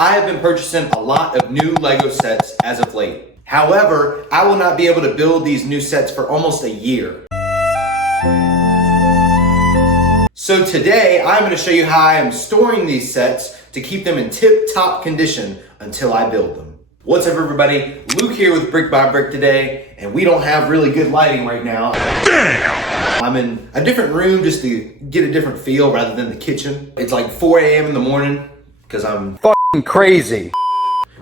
I have been purchasing a lot of new Lego sets as of late. However, I will not be able to build these new sets for almost a year. So today, I'm going to show you how I am storing these sets to keep them in tip-top condition until I build them. What's up everybody? Luke here with Brick by Brick today, and we don't have really good lighting right now. Damn! I'm in a different room just to get a different feel rather than the kitchen. It's like 4 a.m. in the morning because I'm fucking crazy.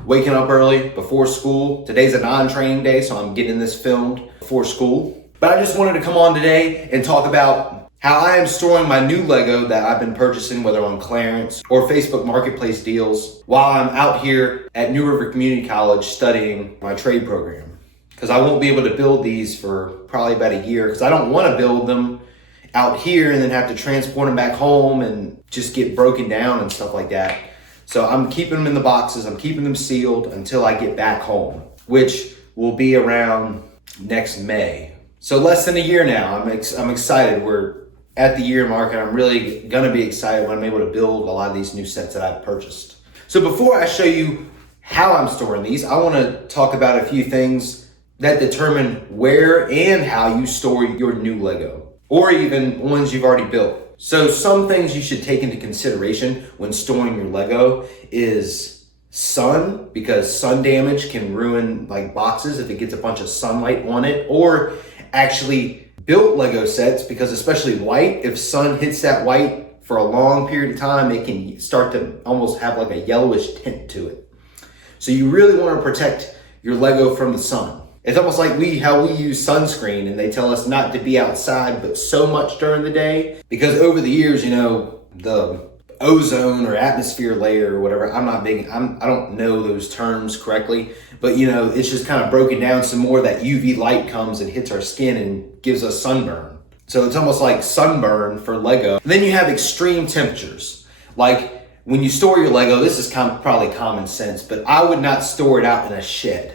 Waking up early before school. Today's a non-training day, so I'm getting this filmed before school. But I just wanted to come on today and talk about how I am storing my new Lego that I've been purchasing, whether on clearance or Facebook Marketplace deals, while I'm out here at New River Community College studying my trade program. Because I won't be able to build these for probably about a year, because I don't want to build them out here and then have to transport them back home and just get broken down and stuff like that. So I'm keeping them in the boxes, I'm keeping them sealed until I get back home, which will be around next May. So less than a year now. I'm excited. We're at the year mark, and I'm really gonna be excited when I'm able to build a lot of these new sets that I've purchased. So before I show you how I'm storing these, I wanna talk about a few things that determine where and how you store your new Lego, or even ones you've already built. So some things you should take into consideration when storing your Lego is sun, because sun damage can ruin like boxes if it gets a bunch of sunlight on it, or actually built Lego sets, because especially white, if sun hits that white for a long period of time, it can start to almost have like a yellowish tint to it. So you really want to protect your Lego from the sun. It's almost like how we use sunscreen, and they tell us not to be outside but so much during the day, because over the years, you know, the ozone or atmosphere layer or whatever, I don't know those terms correctly, but you know, it's just kind of broken down some more. That UV light comes and hits our skin and gives us sunburn. So it's almost like sunburn for Lego. And then you have extreme temperatures. Like when you store your Lego, this is probably common sense, but I would not store it out in a shed.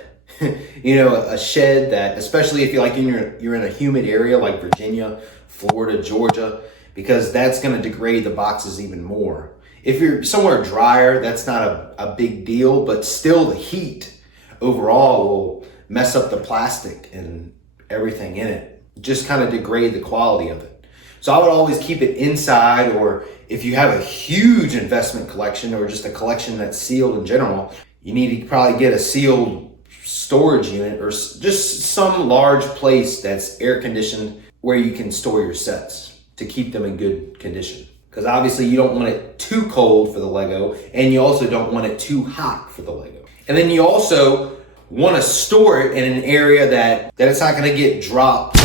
You know, a shed that, especially if you're in a humid area like Virginia, Florida, Georgia, because that's going to degrade the boxes even more. If you're somewhere drier, that's not a big deal, but still the heat overall will mess up the plastic and everything in it. Just kind of degrade the quality of it. So I would always keep it inside, or if you have a huge investment collection or just a collection that's sealed in general, you need to probably get a sealed storage unit or just some large place that's air conditioned where you can store your sets to keep them in good condition. Because obviously you don't want it too cold for the Lego, and you also don't want it too hot for the Lego. And then you also want to store it in an area that it's not going to get dropped,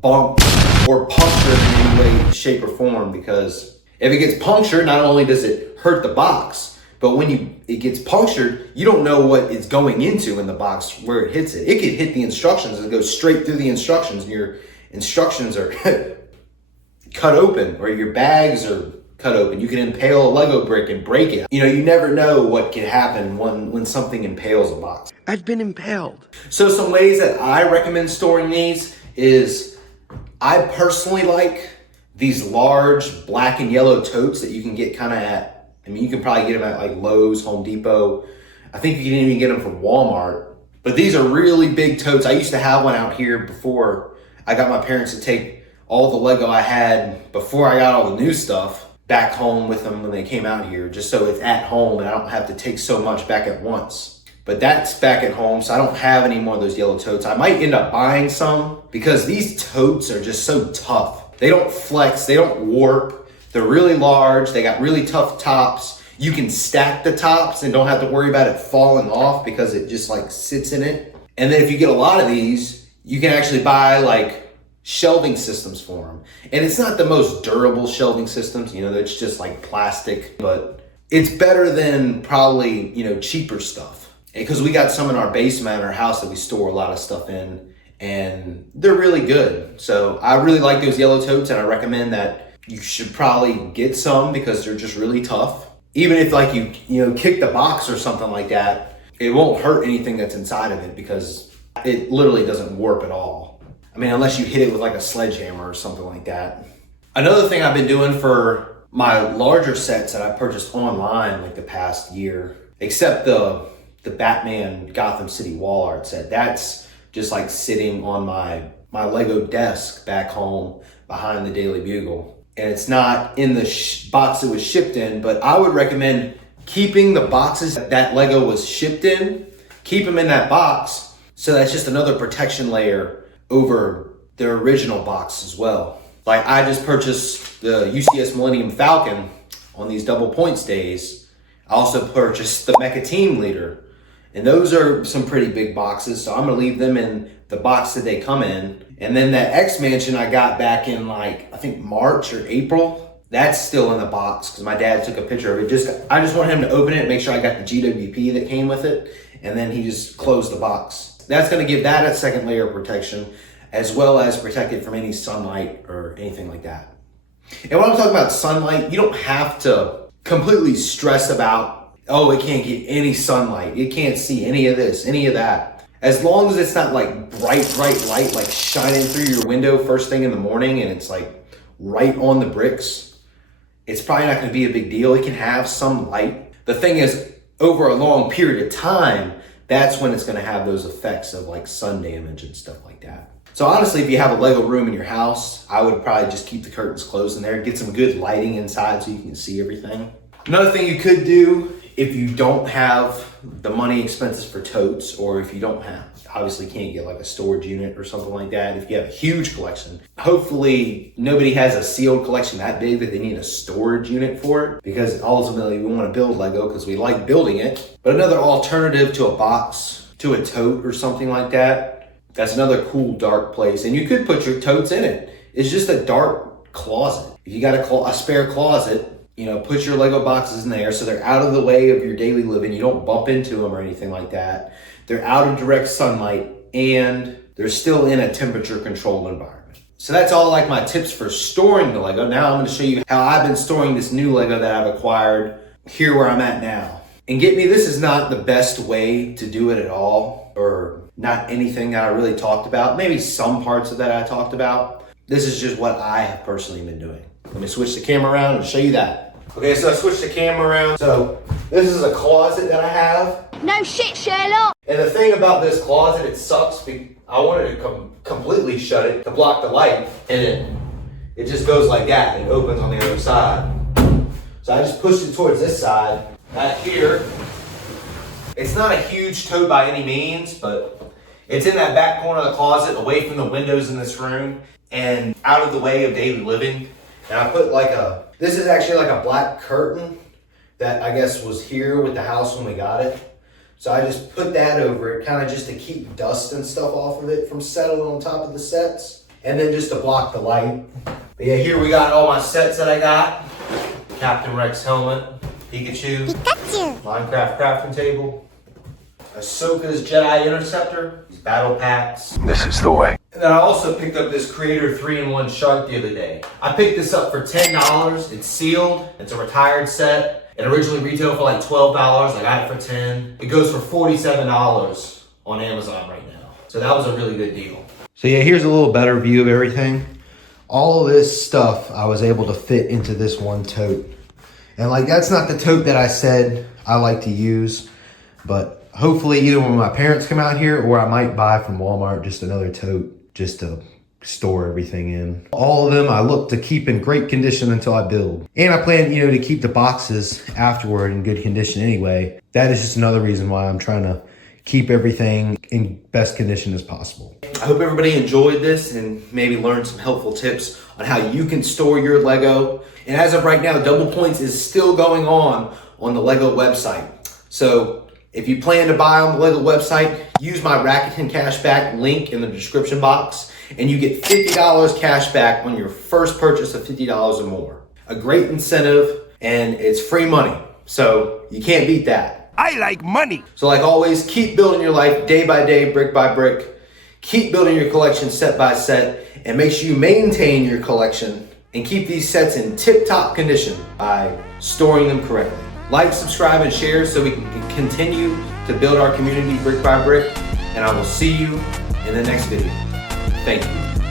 bumped, or punctured in any way, shape, or form. Because if it gets punctured, not only does it hurt the box, but when it gets punctured, you don't know what it's going into in the box where it hits it. It could hit the instructions and go straight through the instructions, and your instructions are cut open, or your bags are cut open. You can impale a Lego brick and break it. You know, you never know what can happen when something impales a box. I've been impaled. So some ways that I recommend storing these is, I personally like these large black and yellow totes that you can get kind of you can probably get them at like Lowe's, Home Depot. I think you can even get them from Walmart. But these are really big totes. I used to have one out here before I got my parents to take all the Lego I had before I got all the new stuff back home with them when they came out here, just so it's at home and I don't have to take so much back at once. But that's back at home, so I don't have any more of those yellow totes. I might end up buying some, because these totes are just so tough. They don't flex, they don't warp. They're really large, they got really tough tops. You can stack the tops and don't have to worry about it falling off because it just like sits in it. And then if you get a lot of these, you can actually buy like shelving systems for them. And it's not the most durable shelving systems, you know, it's just like plastic, but it's better than probably, you know, cheaper stuff. Because we got some in our basement at our house that we store a lot of stuff in, and they're really good. So I really like those yellow totes, and I recommend that you should probably get some because they're just really tough. Even if like you kick the box or something like that, it won't hurt anything that's inside of it because it literally doesn't warp at all. I mean, unless you hit it with like a sledgehammer or something like that. Another thing I've been doing for my larger sets that I purchased online like the past year except the Batman Gotham City wall art set. That's just like sitting on my Lego desk back home behind the Daily Bugle. And it's not in the box it was shipped in, but I would recommend keeping the boxes that Lego was shipped in, keep them in that box, so that's just another protection layer over their original box as well. Like I just purchased the UCS Millennium Falcon on these double points days. I also purchased the Mecha Team Leader, and those are some pretty big boxes, so I'm gonna leave them in the box that they come in. And then that X-Mansion I got back in like, I think March or April, that's still in the box because my dad took a picture of it. I just want him to open it, make sure I got the GWP that came with it, and then he just closed the box. That's gonna give that a second layer of protection, as well as protect it from any sunlight or anything like that. And when I'm talking about sunlight, you don't have to completely stress about, oh, it can't get any sunlight, it can't see any of this, any of that. As long as it's not like bright light like shining through your window first thing in the morning and it's like right on the bricks, it's probably not gonna be a big deal. It can have some light. The thing is, over a long period of time, that's when it's gonna have those effects of like sun damage and stuff like that. So honestly, if you have a Lego room in your house, I would probably just keep the curtains closed in there, get some good lighting inside so you can see everything. Another thing you could do, if you don't have the money expenses for totes, or if you don't have, obviously can't get like a storage unit or something like that, if you have a huge collection, hopefully nobody has a sealed collection that big that they need a storage unit for it, because ultimately we want to build Lego because we like building it. But another alternative to a box, to a tote or something like that, that's another cool dark place, and you could put your totes in it. It's just a dark closet. If you got a spare closet, you know, put your Lego boxes in there so they're out of the way of your daily living. You don't bump into them or anything like that. They're out of direct sunlight and they're still in a temperature controlled environment. So that's all like my tips for storing the Lego. Now I'm going to show you how I've been storing this new Lego that I've acquired here where I'm at now. And get me, this is not the best way to do it at all, or not anything that I really talked about. Maybe some parts of that I talked about. This is just what I have personally been doing. Let me switch the camera around and show you that. Okay, so I switched the camera around. So this is a closet that I have. No shit, Sherlock. And the thing about this closet, it sucks. I wanted to completely shut it to block the light, and it just goes like that. It opens on the other side. So I just pushed it towards this side. Back here, it's not a huge tote by any means, but it's in that back corner of the closet, away from the windows in this room and out of the way of daily living. And I put like this is actually like a black curtain that I guess was here with the house when we got it. So I just put that over it, kind of just to keep dust and stuff off of it from settling on top of the sets. And then just to block the light. But yeah, here we got all my sets that I got. Captain Rex helmet, Pikachu, Minecraft crafting table, Ahsoka's Jedi Interceptor, these battle packs. This is the way. And then I also picked up this Creator 3-in-1 shark the other day. I picked this up for $10. It's sealed. It's a retired set. It originally retailed for like $12. I got it for $10. It goes for $47 on Amazon right now. So that was a really good deal. So yeah, here's a little better view of everything. All of this stuff I was able to fit into this one tote. And like, that's not the tote that I said I like to use, but hopefully either when my parents come out here, or I might buy from Walmart just another tote just to store everything in. All of them I look to keep in great condition until I build. And I plan, to keep the boxes afterward in good condition anyway. That is just another reason why I'm trying to keep everything in best condition as possible. I hope everybody enjoyed this and maybe learned some helpful tips on how you can store your Lego. And as of right now, Double Points is still going on the Lego website. So if you plan to buy on the Lego website, use my Rakuten cashback link in the description box, and you get $50 cash back on your first purchase of $50 or more. A great incentive, and it's free money. So you can't beat that. I like money. So like always, keep building your life day by day, brick by brick. Keep building your collection set by set, and make sure you maintain your collection and keep these sets in tip-top condition by storing them correctly. Like, subscribe, and share so we can continue to build our community brick by brick. And I will see you in the next video. Thank you.